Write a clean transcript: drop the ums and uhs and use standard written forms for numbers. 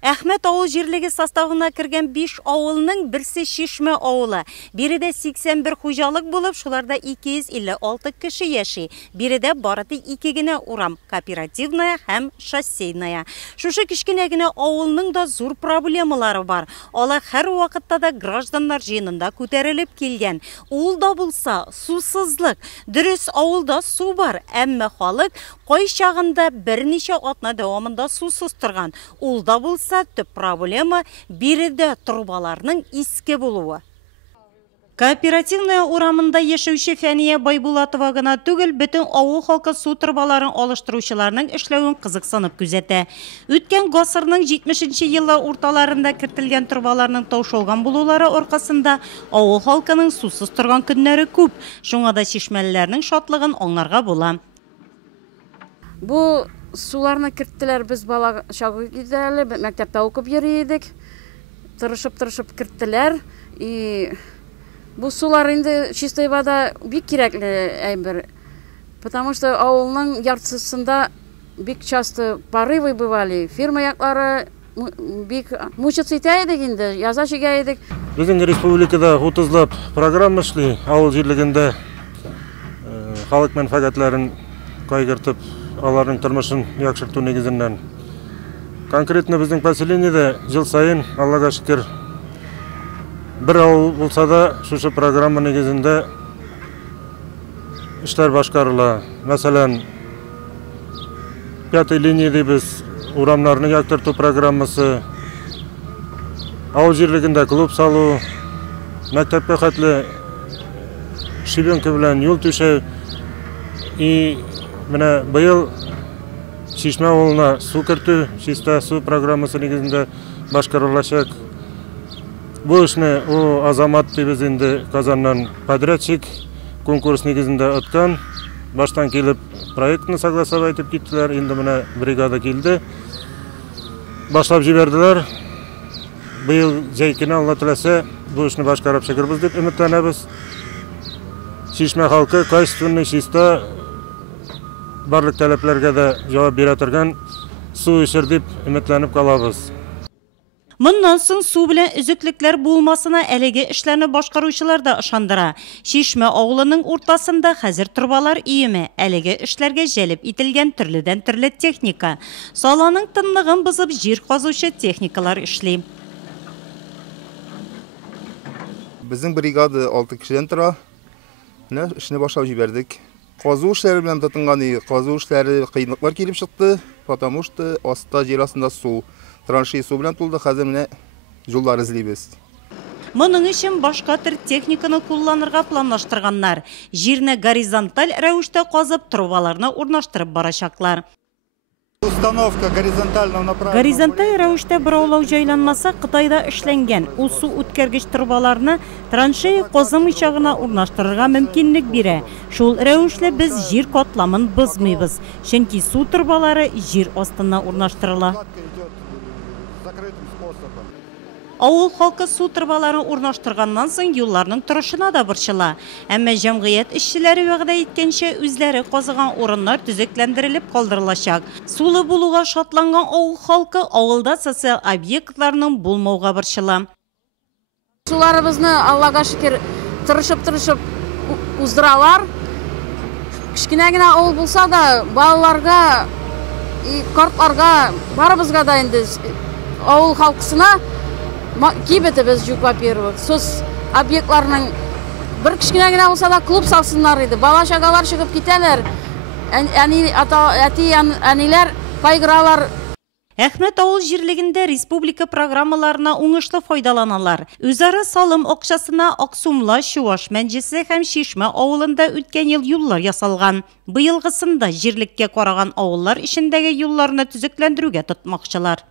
Әхмәт авыл җирлеге составына кергән 5 авылның берсе Шишмә авылы. Биредә 81 хуҗалык булып, шуларда 256 кеше яши. Биредә бары тик 2 генә урам, кооперативная һәм шоссейная. Шушы кичкенә генә авылның да зур проблемалары бар. Алар һәр вакытта да гражданнар җыенында күтәрелеп килгән. Ул да булса сусызлык. Дөрес, авылда су бар, әмма халык кай чагында берничә атна дәвамында сусыз торган. Ул да булса төп проблема биредә трубаларның иске булуы. Кооперативная урамында яшәүче Фәния Байбулатова гына түгел, бөтен авыл халкы су трубаларын алыштыручыларның эшләвен кызыксынып күзәтә. Үткән гасырның 70нче еллар урталарында кертелгән трубаларның таушалган булулары аркасында авыл халкының сусыз торган көннәре күп. Шуңа да Шишмәлеләрнең шатлыгын аңларга була. Бу суларны керттеләр, без бала чагы идәле, мәктәптә укып йөри идек. Тырышып керттеләр. Бу сулар инде чистой вода бик кирәкле әйбер. Потому что авылның яртысында бик часто порывы бывали. Фирма яклары бик мучиться итә идек инде, яза чигә идек. Безнең республикада 30лап программа эшли, авыл җирлегендә халык мәнфәгатьләрен кайгыртып, аларның тормышын яхшырту нигезеннән. Конкретно безнең поселениедә ел сайын, Аллага шөкер, бер авыл булса да, шушы программа нигезендә эшләр башкарыла. Мәсәлән, 5-й линия дибез, урамнарны яктырту программасы, авыл җирлегендә клуб салу, мәктәпкә хәтле шибенка белән юл түшәү. Менә быел Шишмә авылына су кертү, чиста су программасы нигезендә башкарылачак. Бу эшне Азамат дибез инде Казаннан подрядчик конкурс нигезендә откан. Баштан килеп проектны согласовать итеп киттеләр, инде менә бригада килде. Башлап җибәрделәр. Быел җәйкенә Алла теләсә, бу эшне башкарып чыгарбыз дип өметләнәбез. Шишмә халкы качественный, чиста барлык таләпләргә дә җавап бирә торган су эчер дип өметләнеп калабыз. Моннан соң су белән үзеклекләр булмасына әлеге эшләрне башкаручылар да ышандыра. Шишмә авылының уртасында хәзер трубалар өеме, әлеге эшләргә җәлеп ителгән төрледән-төрле техника. Саланың тынлыгын бозып җир казучы техникалар эшли. Безнең бригада 6 кешедән тора. Менә эшне башлап җибәрдек. Казу эшләре белән тотынган, казу эшләре кыенлыклар килеп чыкты, потому что аста җир астында су, траншея су белән тулды, хәзер менә юллар эзлибез. Моның өчен башка төр техниканы кулланырга планлаштырганнар. Җирне горизонталь рәвештә казып, трубаларны урнаштырып барачаклар. Установка горизонтального направления. Горизонталь рәвештә бораулау җайланмасы Кытайда эшләнгән. Ул су үткәргеч трубаларны траншея казымыйча гына урнаштырырга мөмкинлек бирә. Шул рәвешле без җир катламын бозмыйбыз, чөнки су трубалары җир астына урнаштырыла. Авыл халкы су трубаларын урнаштырганнан соң юлларның торышына да борчыла. Әмма җәмгыять эшчеләре вәгъдә иткәнчә үзләре казыган урыннар төзекләндерелеп калдырылачак. Сулы булуга шатланган авыл халкы авылда социаль объектларның булмауга борчыла. Суларыбызны Аллага шөкер тырышып уздыралар. Кичкенә генә авыл булса да, балаларга, картларга, барыбызга да инде авыл халкысына кибетебез юк, во-первых. Сус объектларның бер кичкенә генә булса да клуб салсыннар иде. Бала чагалар чыгып китәләр. Әниләр кайгыралар. Әхмәт авыл җирлегендә республика программаларына уңышлы файдаланалар. Үзара салым акчасына Аксумла, Чуваш мәнҗесе һәм Шишмә авылында үткән ел юллар ясалган. Быелгысында җирлеккә караган авыллар ишендәге юлларны төзекләндерүгә тотмакчылар.